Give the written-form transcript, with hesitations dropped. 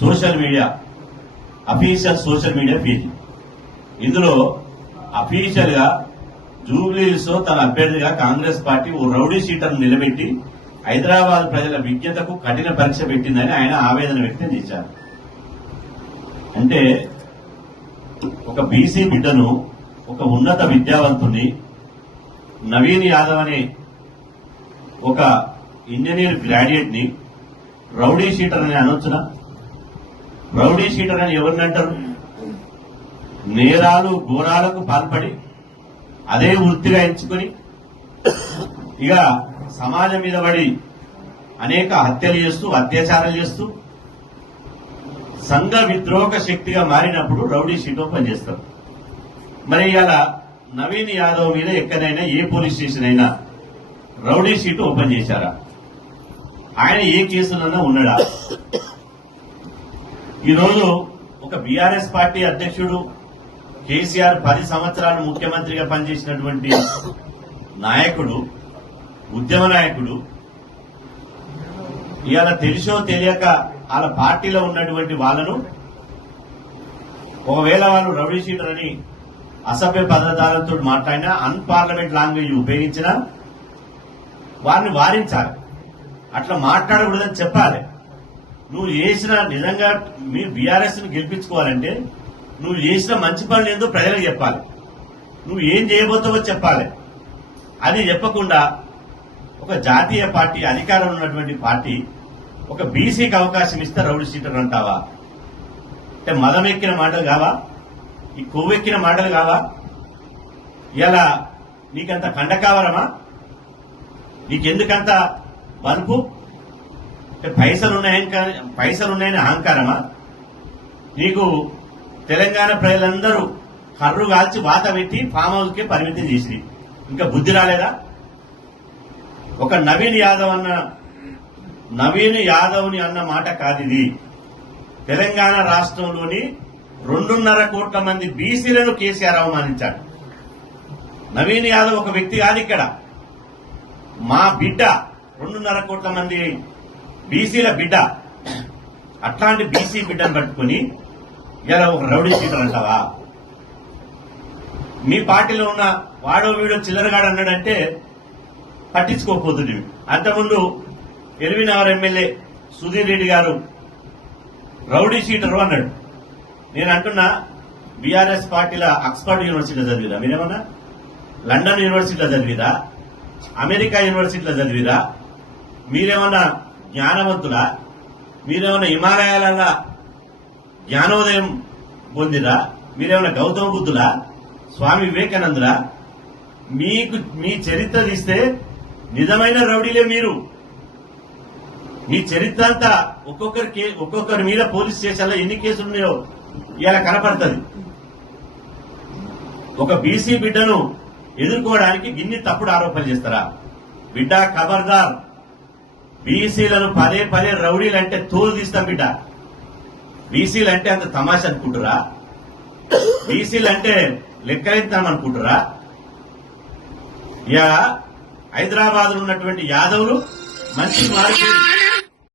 Social media official social media page. ఇందులో official గా జూబ్లీహిల్స్ లో తన అభ్యర్థిగా కాంగ్రెస్ పార్టీ ఓ రౌడీ షీటర్ను నిలబెట్టి హైదరాబాద్ ప్రజల విజ్ఞతకు కఠిన పరీక్ష పెట్టిందని ఆయన ఆవేదన వ్యక్తం చేశారు. అంటే ఒక బీసీ బిడ్డను, ఒక ఉన్నత విద్యావంతుని నవీన్ యాదవ్ అనే ఒక ఇంజనీర్ గ్రాడ్యుయేట్ ని రౌడీ షీటర్ అని అనొచ్చునా? రౌడీ షీటర్ అని ఎవరిని అంటారు? నేరాలు ఘోరాలకు పాల్పడి అదే వృత్తిగా ఎంచుకొని ఇక సమాజం మీద పడి అనేక హత్యలు చేస్తూ అత్యాచారాలు చేస్తూ సంఘ విద్రోహక శక్తిగా మారినప్పుడు రౌడీ షీట్ ఓపెన్ చేస్తారు. మరి ఇవాళ నవీన్ యాదవ్ మీద ఎక్కడైనా ఏ పోలీస్ స్టేషన్ అయినా రౌడీ షీట్ ఓపెన్ చేశారా? ఆయన ఏ కేసులన్నా ఉన్నాడా? ఈరోజు ఒక బీఆర్ఎస్ పార్టీ అధ్యక్షుడు కేసీఆర్ 10 సంవత్సరాలు ముఖ్యమంత్రిగా పనిచేసినటువంటి నాయకుడు, ఉద్యమ నాయకుడు ఇవాళ తెలిసో తెలియక వాళ్ళ పార్టీలో ఉన్నటువంటి వాళ్ళను ఒకవేళ వాళ్ళు రౌడీ షీటర్ అని అసభ్య పదార్థాలతో మాట్లాడినా, అన్పార్లమెంట్ లాంగ్వేజ్ ఉపయోగించినా వారిని వారించాలి. అట్లా మాట్లాడకూడదని చెప్పాలి. నువ్వు చేసిన నిజంగా మీ బీఆర్ఎస్ ను గెలిపించుకోవాలంటే నువ్వు చేసిన మంచి పనులు ఏందో ప్రజలకు చెప్పాలి. నువ్వు ఏం చేయబోతావో చెప్పాలి. అది చెప్పకుండా ఒక జాతీయ పార్టీ, అధికారంలో ఉన్నటువంటి పార్టీ ఒక బీసీకి అవకాశం ఇస్తే రౌడీ షీటర్ అంటావా? అంటే మదం ఎక్కిన మాటలు కావా? ఈ కొవ్వెక్కిన మాటలు కావా? ఇలా నీకంత కండకావరమా? నీకెందుకంత బలుపు? పైసలున్నాయని అహంకారమా? నీకు తెలంగాణ ప్రజలందరూ కర్రు కాల్చి వాత పెట్టి ఫామ్ హౌస్ కే పరిమితం చేసి ఇంకా బుద్ధి రాలేదా? ఒక నవీన్ యాదవ్ ని అన్న మాట కాదు ఇది. తెలంగాణ రాష్ట్రంలోని 2.5 కోట్ల మంది బీసీలను కేసీఆర్ అవమానించాడు. నవీన్ యాదవ్ ఒక వ్యక్తి కాదు. ఇక్కడ మా బిడ్డ 2.5 కోట్ల మంది బీసీల బిడ్డ. అట్లాంటి బీసీ బిడ్డను పట్టుకుని ఇలా ఒక రౌడీ షీటర్ అంటావా? మీ పార్టీలో ఉన్న వాడో వీడో చిల్లరగాడు అన్నాడంటే పట్టించుకోకపోతుంది. అంతకుముందు ఎల్బీనగర్ ఎమ్మెల్యే సుధీర్ రెడ్డి గారు రౌడీ షీటరు అన్నాడు. నేను అంటున్నా, బీఆర్ఎస్ పార్టీల ఆక్స్ఫర్డ్ యూనివర్సిటీలో చదివిరా మీరేమన్నా? లండన్ యూనివర్సిటీలో చదివిరా? అమెరికా యూనివర్సిటీలో చదివిరా? మీరేమన్నా జ్ఞానవంతులా? మీరేమన్నా హిమాలయాల జ్ఞానోదయం పొందిరా? మీరేమన్నా గౌతమ బుద్ధులా? స్వామి వివేకానందులా? మీకు మీ చరిత్ర తీస్తే నిజమైన రౌడీలే మీరు. మీ చరిత్ర అంతా ఒక్కొక్కరి మీద పోలీస్ స్టేషన్లో ఎన్ని కేసులు ఉన్నాయో ఇలా కనపడుతుంది. ఒక బీసీ బిడ్డను ఎదుర్కోవడానికి గిన్ని తప్పుడు ఆరోపణలు చేస్తారా? బిడ్డ ఖబర్దార్. బీసీలను పదే రౌడీలంటే తోలు తీస్తాం బిడ్డ. బీసీలంటే అంత తమాషా అనుకుంటురా? బీసీలంటే లెక్కలెత్తాం అనుకుంటురా? ఇక హైదరాబాద్ లో ఉన్నటువంటి యాదవులు మంచి మార్కెట్